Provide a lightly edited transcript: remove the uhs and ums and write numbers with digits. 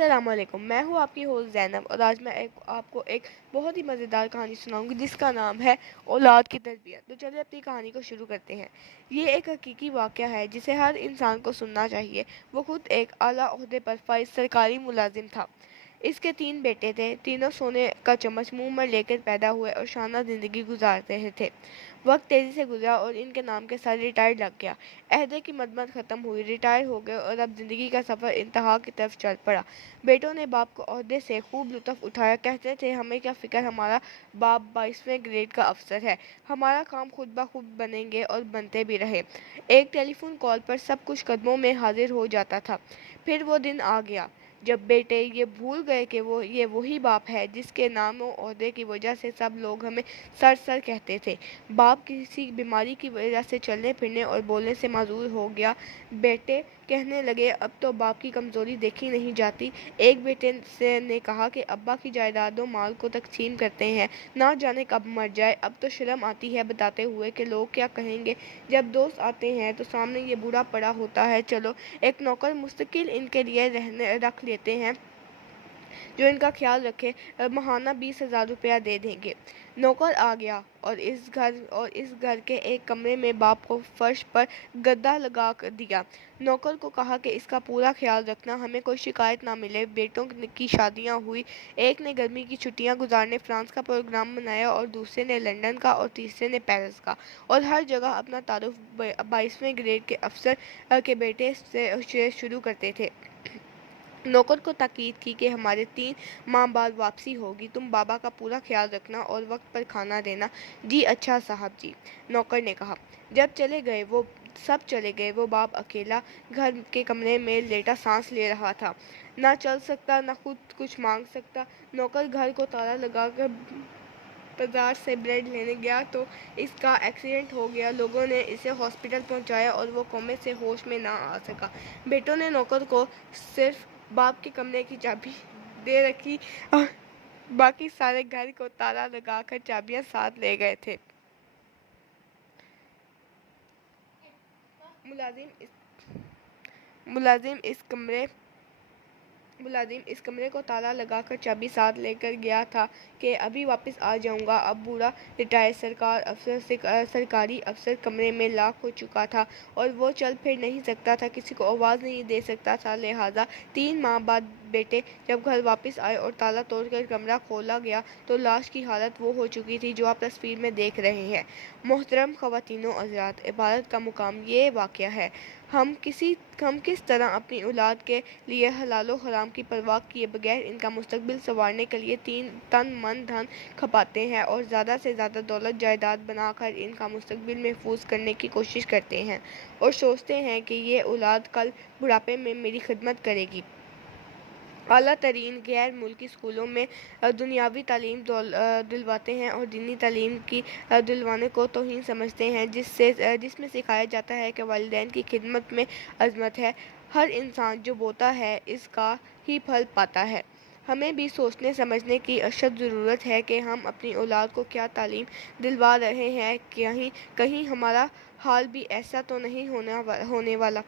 अस्सलाम वालेकुम। मैं हूँ आपकी होस्ट ज़ैनब और आज मैं आपको एक बहुत ही मज़ेदार कहानी सुनाऊंगी जिसका नाम है औलाद की तरबियत। तो चलिए अपनी कहानी को शुरू करते हैं। ये एक हकीकी वाक़या है जिसे हर इंसान को सुनना चाहिए। वो खुद एक आला ओहदे पर फाइज सरकारी मुलाजिम था। इसके 3 बेटे थे। तीनों सोने का चम्मच मुंह में लेकर पैदा हुए और शानदार ज़िंदगी गुजार रहे थे। वक्त तेज़ी से गुजरा और इनके नाम के साथ रिटायर लग गया। अहदे की मदमत ख़त्म हुई, रिटायर हो गए और अब ज़िंदगी का सफ़र इंतहा की तरफ चल पड़ा। बेटों ने बाप को ओहदे से खूब लुत्फ़ उठाया। कहते थे, हमें क्या फ़िक्र, हमारा बाप 22वें ग्रेड का अफसर है, हमारा काम खुद ब खुद बनेंगे और बनते भी रहे। एक टेलीफोन कॉल पर सब कुछ कदमों में हाजिर हो जाता था। फिर वो दिन आ गया जब बेटे ये भूल गए कि ये वही बाप है जिसके नाम और ओहदे की वजह से सब लोग हमें सर सर कहते थे। बाप किसी बीमारी की वजह से चलने फिरने और बोलने से माजूर हो गया। बेटे कहने लगे, अब तो बाप की कमज़ोरी देखी नहीं जाती। एक बेटे ने कहा कि अब्बा की जायदादों माल को तकसीम करते हैं, ना जाने कब मर जाए। अब तो शर्म आती है बताते हुए कि लोग क्या कहेंगे। जब दोस्त आते हैं तो सामने ये बूढ़ा पड़ा होता है। चलो एक नौकर मुस्तकिल इनके लिए रख लेते हैं जो इनका ख्याल रखे, महाना 20,000 रुपया दे देंगे। नौकर आ गया और इस घर के एक कमरे में बाप को फर्श पर गद्दा लगा कर दिया। नौकर को कहा कि इसका पूरा ख्याल रखना, हमें कोई शिकायत ना मिले। बेटों की शादियां हुई। एक ने गर्मी की छुट्टियां गुजारने फ्रांस का प्रोग्राम बनाया और दूसरे ने लंदन का और तीसरे ने पेरिस का। और हर जगह अपना तारुफ 22वें ग्रेड के अफसर के बेटे से शुरू करते थे। नौकर को ताकीद की कि हमारे 3 माह बाद वापसी होगी, तुम बाबा का पूरा ख्याल रखना और वक्त पर खाना देना। जी अच्छा साहब जी, नौकर ने कहा। जब सब चले गए, वो बाप अकेला घर के कमरे में लेटा सांस ले रहा था। ना चल सकता, ना खुद कुछ मांग सकता। नौकर घर को ताला लगाकर बाजार से ब्रेड लेने गया तो इसका एक्सीडेंट हो गया। लोगों ने इसे हॉस्पिटल पहुंचाया और वो कोमे से होश में ना आ सका। बेटों ने नौकर को सिर्फ बाप के कमरे की चाबी दे रखी और बाकी सारे घर को ताला लगाकर चाबियां साथ ले गए थे। मुलाजिम इस मुलाजिम इस कमरे मुलाजिम इस कमरे को ताला लगाकर चाबी साथ लेकर गया था कि अभी वापस आ जाऊंगा। अब बूढ़ा रिटायर्ड सरकारी अफसर कमरे में लाक हो चुका था और वो चल फिर नहीं सकता था, किसी को आवाज़ नहीं दे सकता था। लिहाजा 3 माह बाद बेटे जब घर वापस आए और ताला तोड़कर कमरा खोला गया तो लाश की हालत वो हो चुकी थी जो आप तस्वीर में देख रहे हैं। मोहतरम ख़वातीनो हज़रात, इबारत का मुकाम ये वाक़या है। हम किस तरह अपनी औलाद के लिए हलाल व हराम की परवाह किए बगैर इनका मुस्तकबिल संवारने के लिए तन मन धन खपाते हैं और ज़्यादा से ज़्यादा दौलत जायदाद बनाकर इनका मुस्तकबिल महफूज करने की कोशिश करते हैं और सोचते हैं कि ये औलाद कल बुढ़ापे में मेरी खिदमत करेगी। आला तरीन गैर मुल्की स्कूलों में दुनियावी तालीम दिलवाते हैं और दीनी तालीम की दिलवाने को तौहीन समझते हैं, जिसमें सिखाया जाता है कि वालिदैन की खिदमत में अज़मत है। हर इंसान जो बोता है इसका ही फल पाता है। हमें भी सोचने समझने की अशद ज़रूरत है कि हम अपनी औलाद को क्या तालीम दिलवा रहे हैं। कहीं हमारा हाल भी ऐसा तो नहीं होने वाला।